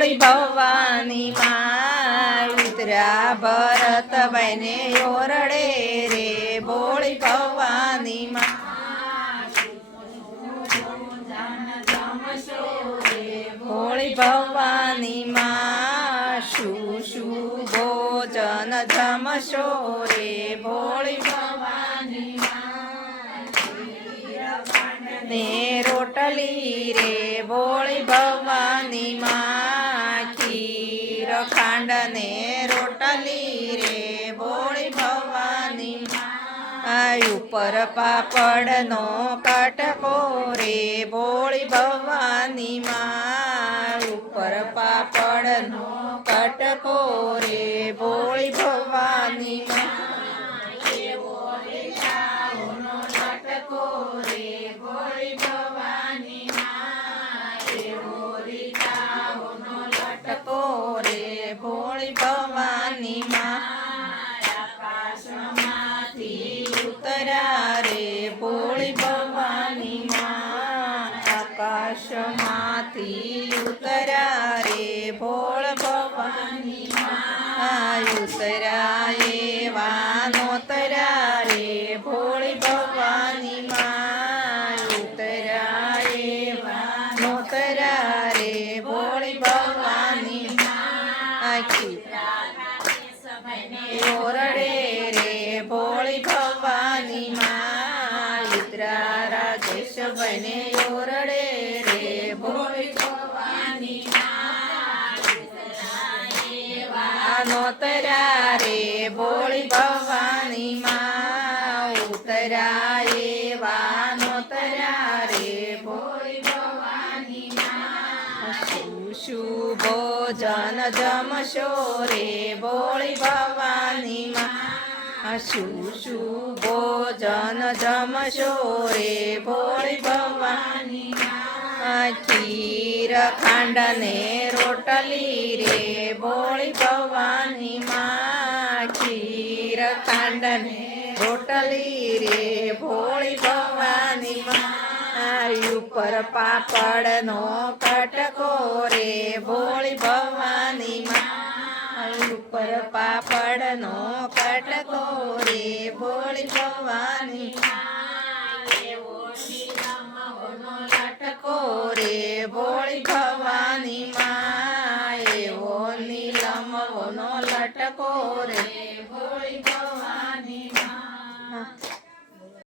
ભોળી ભવાની માં ઉતર્યા ભરતભાઈ ને ઓરડે રે ભોળી ભવાની માં ભોળી ભવાની માં શું ભોજન જમશો રે ભોળી ભવાની ને રોટલી રે ભોળી ભવાની માં ખીર ખાંડ ને રોટલી રે ભોળી ભવાની માં ઉપર પાપડનો કાટકો રે ભોળી ભવાની માં ઉપર પાપડનો કાટકો રે ભોળી ભવાની માં ભોળી ભવાની માં આકાશમાંથી ઉતર્યા રે ભોળી ભવાની માં આકાશમાંથી ઉતર્યા રે ભોળ ભવાની માં ઉતર્યા એવા નોતર્યા રે ભોળી ભવાની માં ઉતર્યા એવા નોતર્યા રે ભોળી ભવાની ઓરડે રે ભોળી ભવાની માં ઇત્રા રાજેશભાઈ ને ઓરડે રે ભોળી ભવાની માં નોતર્યા રે ભોળી ભવાની માં ઉતર્યા એવા નોતર્યા રે ભોળી ભવાની માં શું ભોજન જમશો રે ભોળી ભવાની માં શું ભોજન જમશો રે ભોળી ભવાની માં ખીર ખાંડ ને રોટલી રે ભોળી ભવાની માં ખીર ખાંડ ને રોટલી રે ભોળી ભવાની માં ઉપર પાપડનો કટકો રે ભોળી ભવાની માં ઉપર પાપડનો કટકો રે ભોળી ભવાની